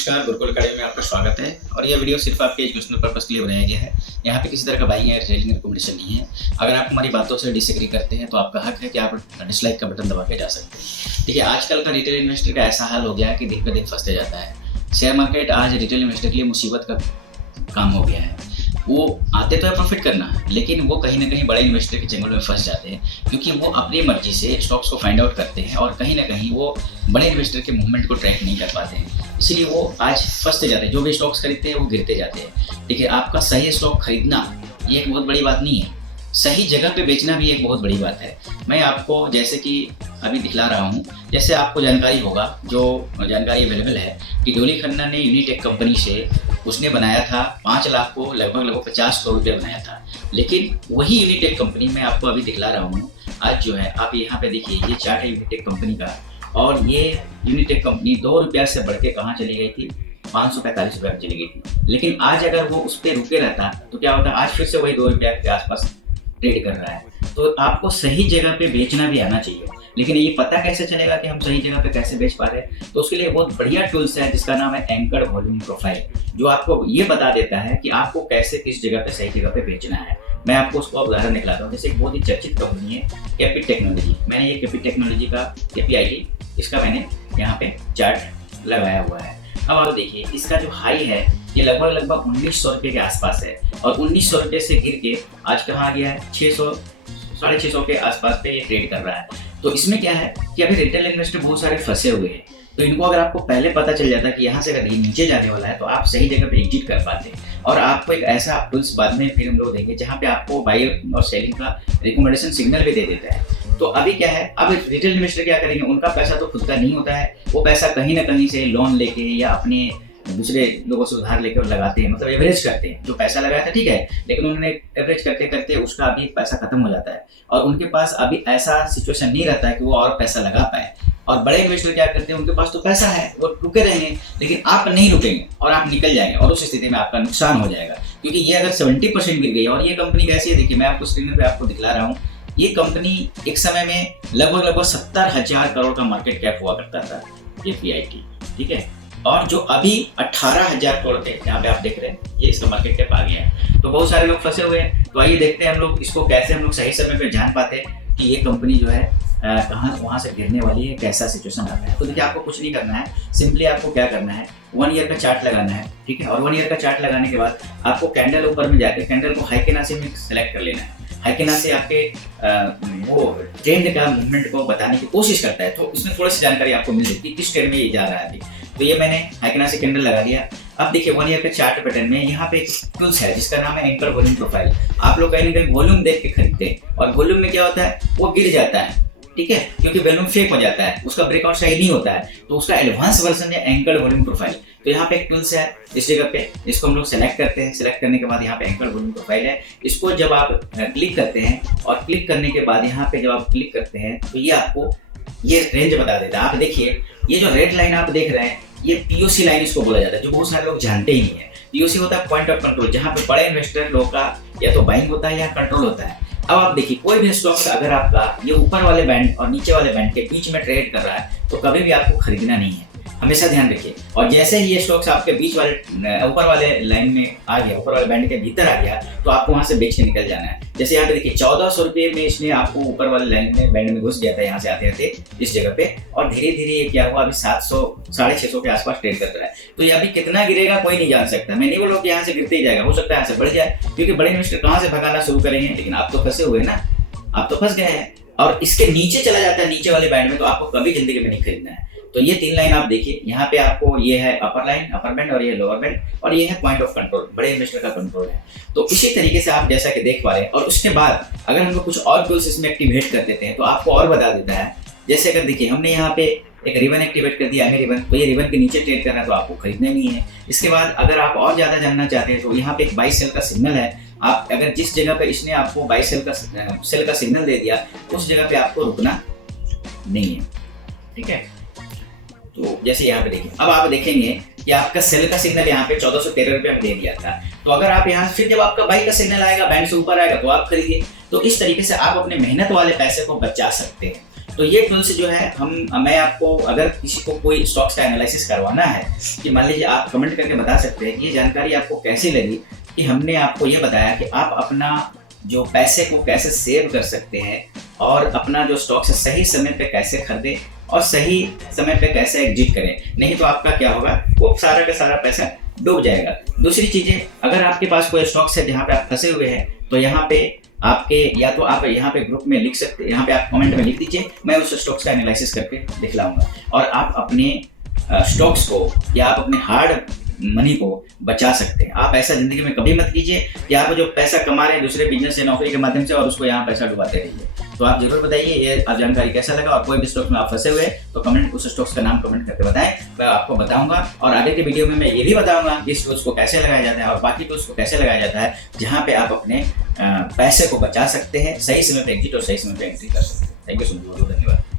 नमस्कार, गुरुकुल अकेडमी में आपका स्वागत है। और यह वीडियो सिर्फ आपके एजुकेशनल पर्पस के लिए बनाया गया है। यहाँ पे किसी तरह का बाइंग या सेलिंग रिकमेंडेशन नहीं है। अगर आप हमारी बातों से डिसएग्री करते हैं तो आपका हक है कि आप डिसलाइक का बटन दबा के जा सकते हैं। ठीक है, आजकल का रिटेल इन्वेस्टर का ऐसा हाल हो गया है कि दिन पे दिन फंसते जाता है। शेयर मार्केट आज रिटेल इन्वेस्टर के लिए मुसीबत का काम हो गया है। वो आते तो है प्रॉफिट करना, लेकिन वो कहीं ना कहीं बड़े इन्वेस्टर के चंगुल में फंस जाते हैं, क्योंकि वो अपनी मर्जी से स्टॉक्स को फाइंड आउट करते हैं और कहीं ना कहीं वो बड़े इन्वेस्टर के मूवमेंट को ट्रैक नहीं कर पाते हैं। इसलिए वो आज फंसते जाते हैं। जो भी स्टॉक्स खरीदते हैं वो गिरते जाते हैं। ठीक है, आपका सही स्टॉक खरीदना ये एक बहुत बड़ी बात नहीं है, सही जगह पे बेचना भी एक बहुत बड़ी बात है। मैं आपको जैसे कि अभी दिखला रहा हूँ, जैसे आपको जानकारी होगा, जो जानकारी अवेलेबल है कि डोली खन्ना ने यूनिटेक कंपनी से उसने बनाया था 5 लाख को लगभग 50 करोड़ रुपये बनाया था। लेकिन वही यूनिटेक कंपनी मैं आपको अभी दिखला रहा हूँ आज जो है, आप यहाँ पे देखिए, ये चार्ट है यूनिटेक कंपनी का, और ये यूनिटेक कंपनी 2 रुपया से बढ़ के कहाँ चली गई थी, 545 रुपये में चली गई थी। लेकिन आज अगर वो उस पर रुके रहता तो क्या होता, आज फिर से वही 2 रुपया के आसपास ट्रेड कर रहा है। तो आपको सही जगह पे बेचना भी आना चाहिए। लेकिन ये पता कैसे चलेगा कि हम सही जगह पे कैसे बेच पा रहे हैं? तो उसके लिए बहुत बढ़िया टूल्स है जिसका नाम है एंकर वॉल्यूम प्रोफाइल, जो आपको ये बता देता है कि आपको कैसे किस जगह पे सही जगह पे बेचना है। मैं आपको उसको उदाहरण दिखलाता हूँ। जैसे एक बहुत ही चर्चित कंपनी है कैपिट टेक्नोलॉजी। मैंने ये कैपिट टेक्नोलॉजी का KPIT इसका मैंने यहाँ पे चार्ट लगाया हुआ है। अब आप देखिए, इसका जो हाई है ये लगभग 1900 रुपये के आसपास है, और 1900 रुपये से गिर के आज कहाँ आ गया है, 600 650 के आसपास पे ये ट्रेड कर रहा है। तो इसमें क्या है कि अभी रिटेल इन्वेस्टर बहुत सारे फंसे हुए हैं। तो इनको अगर आपको पहले पता चल जाता कि यहाँ से अगर ये नीचे जाने वाला है तो आप सही जगह पे एग्जिट कर पाते, और आपको एक ऐसा टूल्स बाद में फिर हम लोग देंगे जहाँ पे आपको बाई और सेलिंग का रिकमेंडेशन सिग्नल भी दे देता है। तो अभी क्या है, अब रिटेल इन्वेस्टर क्या करेंगे, उनका पैसा तो खुद का नहीं होता है, वो पैसा कहीं ना कहीं से लोन लेके या अपने दूसरे लोगों से उधार लेकर लगाते हैं, मतलब एवरेज करते हैं। जो पैसा लगाया था ठीक है, लेकिन उन्होंने एवरेज करते करते उसका अभी पैसा खत्म हो जाता है, और उनके पास अभी ऐसा सिचुएशन नहीं रहता है कि वो और पैसा लगा पाए। और बड़े इन्वेस्टर क्या करते हैं, उनके पास तो पैसा है, वो रुके रहेंगे, लेकिन आप नहीं रुकेंगे और आप निकल जाएंगे, और उस स्थिति में आपका नुकसान हो जाएगा। क्योंकि ये अगर 70% गिर गई, और ये कंपनी कैसी है देखिए, मैं आपको स्क्रीन पे आपको दिखला रहा हूँ। ये कंपनी एक समय में लगभग 70,000 करोड़ का मार्केट कैप हुआ करता था, ये KPIT, ठीक है। और जो अभी 18,000 करोड़ थे, यहाँ पे आप देख रहे हैं, ये इसका मार्केट कैप आ गया है। तो बहुत सारे लोग फंसे हुए हैं। तो आइए देखते हैं हम लोग इसको कैसे हम लोग सही समय पे जान पाते हैं कि ये कंपनी जो है कहाँ वहाँ से गिरने वाली है, कैसा सिचुएशन आता है। तो देखिए, आपको कुछ नहीं करना है, सिंपली आपको क्या करना है, 1 ईयर का चार्ट लगाना है, ठीक है। और 1 ईयर का चार्ट लगाने के बाद आपको कैंडल ऊपर में जाकर कैंडल को हाई केना से सेलेक्ट कर लेना है। हाई केना से आपके वो ट्रेंड का मूवमेंट को बताने की कोशिश करता है, तो इसमें थोड़ी सी जानकारी आपको मिल जाती है किस ट्रेंड में ये जा रहा है अभी। तो ये मैंने हाई केना से कैंडल लगा लिया। अब देखिए, 1 ईयर के चार्ट पैटर्न में यहाँ पे एक टूल्स है जिसका नाम है एंकर वॉल्यूम प्रोफाइल। आप लोग कहीं ना कहीं वॉल्यूम देख के खरीदते हैं, और वॉल्यूम में क्या होता है, वो गिर जाता है, ठीक है, क्योंकि वॉल्यूम फेक हो जाता है, उसका ब्रेकआउट सही नहीं होता है। तो उसका एडवांस वर्जन है एंकर वॉल्यूम प्रोफाइल। तो यहाँ पे एक टूल्स है इस जगह पे, इसको हम लोग सेलेक्ट करते हैं। सेलेक्ट करने के बाद यहाँ पे एंकर वॉल्यूम प्रोफाइल है, इसको जब आप क्लिक करते हैं, और क्लिक करने के बाद यहाँ पे जब आप क्लिक करते हैं तो ये आपको ये रेंज बता देता है। आप देखिए, ये जो रेड लाइन आप देख रहे हैं, ये POC लाइन इसको बोला जाता है, जो बहुत सारे लोग जानते ही नहीं है। POC होता है पॉइंट ऑफ कंट्रोल, जहाँ पे बड़े इन्वेस्टर लोग का या तो बाइंग होता है या कंट्रोल होता है। अब आप देखिए, कोई भी स्टॉक अगर आपका ये ऊपर वाले बैंड और नीचे वाले बैंड के बीच में ट्रेड कर रहा है तो कभी भी आपको खरीदना नहीं है, हमेशा ध्यान रखिए। और जैसे ही ये स्टॉक्स आपके बीच वाले ऊपर वाले लाइन में आ गया, ऊपर वाले बैंड के भीतर आ गया, तो आपको वहां से बेच के निकल जाना है। जैसे यहाँ पे देखिए, 1400 रुपये में इसने आपको ऊपर वाले लाइन में बैंड में घुस गया था, यहाँ से आते आते इस जगह पे, और धीरे धीरे ये क्या हुआ, अभी 700 650 के आसपास ट्रेड कर रहा है। तो ये अभी कितना गिरेगा कोई नहीं जान सकता। मैं नहीं बोलूँ कि यहाँ से गिरते ही जाएगा, हो सकता है यहाँ से बढ़ जाए, क्योंकि बड़े इन्वेस्टर कहाँ से भगाना शुरू करेंगे। लेकिन आप तो फंसे हुए ना, आप तो फंस गए हैं, और इसके नीचे चला जाता है, नीचे वाले बैंड में, तो आपको कभी जिंदगी में नहीं खरीदना है। तो ये 3 लाइन आप देखिए, यहाँ पे आपको ये है अपर लाइन, अपर बैंड, और ये लोअर बैंड, और ये है पॉइंट ऑफ कंट्रोल, बड़े इन्वेस्टर का कंट्रोल है। तो इसी तरीके से आप जैसा कि देख पा रहे हैं। और उसके बाद अगर हम लोग कुछ और टूल्स इसमें एक्टिवेट कर देते हैं तो आपको और बता देता है। जैसे अगर देखिए, हमने यहाँ पे एक रिबन एक्टिवेट कर दिया, रिबन, तो ये रिबन के नीचे ट्रेड करना है, तो आपको खरीदना नहीं है। इसके बाद अगर आप और ज्यादा जानना चाहते हैं तो यहाँ पे एक बाई सेल का सिग्नल है। आप अगर जिस जगह पे इसने आपको बाई सेल का सिग्नल दे दिया, उस जगह पे आपको रुकना नहीं है, ठीक है। तो जैसे यहाँ पे देखिए, अब आप देखेंगे कि आपका सेल का सिग्नल यहाँ पे 1413 रुपये में दे दिया था। तो अगर आप यहाँ फिर जब आपका बाई का सिग्नल आएगा, बैंड से ऊपर आएगा, तो आप खरीदिए। तो इस तरीके से आप अपने मेहनत वाले पैसे को बचा सकते हैं। तो ये टूल्स जो है मैं आपको, अगर किसी को कोई स्टॉक्स का एनालिसिस करवाना है कि मान लीजिए आप कमेंट करके बता सकते हैं कि ये जानकारी आपको कैसी लगी, कि हमने आपको ये बताया कि आप अपना जो पैसे को कैसे सेव कर सकते हैं और अपना जो स्टॉक्स है सही समय पे कैसे खरीदें और सही समय पे कैसे एग्जिट करें, नहीं तो आपका क्या होगा, वो सारा का सारा पैसा डूब जाएगा। दूसरी चीजें, अगर आपके पास कोई स्टॉक्स है जहाँ पे आप फंसे हुए हैं तो यहाँ पे आपके, या तो आप यहाँ पे ग्रुप में लिख सकते हैं, यहाँ पे आप कमेंट में लिख दीजिए, मैं उस स्टॉक्स का एनालिसिस करके दिखलाऊंगा और आप अपने स्टॉक्स को या आप अपने हार्ड मनी को बचा सकते हैं। आप ऐसा जिंदगी में कभी मत कीजिए कि आप जो पैसा कमा रहे हैं दूसरे बिजनेस या नौकरी के माध्यम से और उसको यहाँ पैसा डुबाते रहिए। तो आप जरूर बताइए ये आप जानकारी कैसा लगा, और कोई भी स्टॉक्स में आप फंसे हुए तो कमेंट, उस स्टॉक्स का नाम कमेंट करके बताएं, मैं आपको बताऊंगा। और आगे के वीडियो में मैं ये भी बताऊंगा कि इस टूल्स को कैसे लगाया जाता है और बाकी टूल्स को कैसे लगाया जाता है, जहाँ पे आप अपने पैसे को बचा सकते हैं, सही समय पे एग्जिट और सही समय पे एंट्री कर सकते हैं। थैंक यू सो मच, बहुत धन्यवाद।